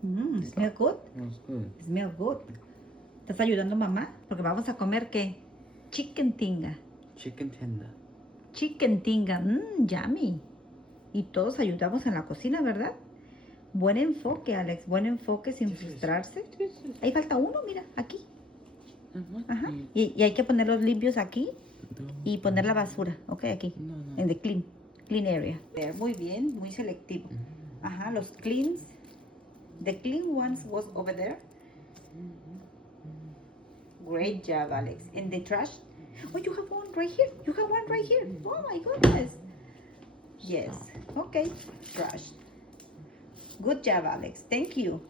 Smell good. Smells good. Smell good. ¿Estás ayudando mamá? Porque vamos a comer ¿qué? Chicken tinga. Chicken tender. Chicken tinga. Yummy. Y todos ayudamos en la cocina, ¿verdad? Buen enfoque, Alex. Buen enfoque sin frustrarse. Ahí falta uno, mira, aquí. Ajá. Y hay que ponerlos limpios aquí y poner la basura, ¿ok? Aquí. En the clean area. Muy bien, muy selectivo. Ajá, los cleans. The clean ones was over there. Great job, Alex. And the trash? Oh, you have one right here. You have one right here. Oh my goodness. Yes. Okay. Trash. Good job, Alex. Thank you.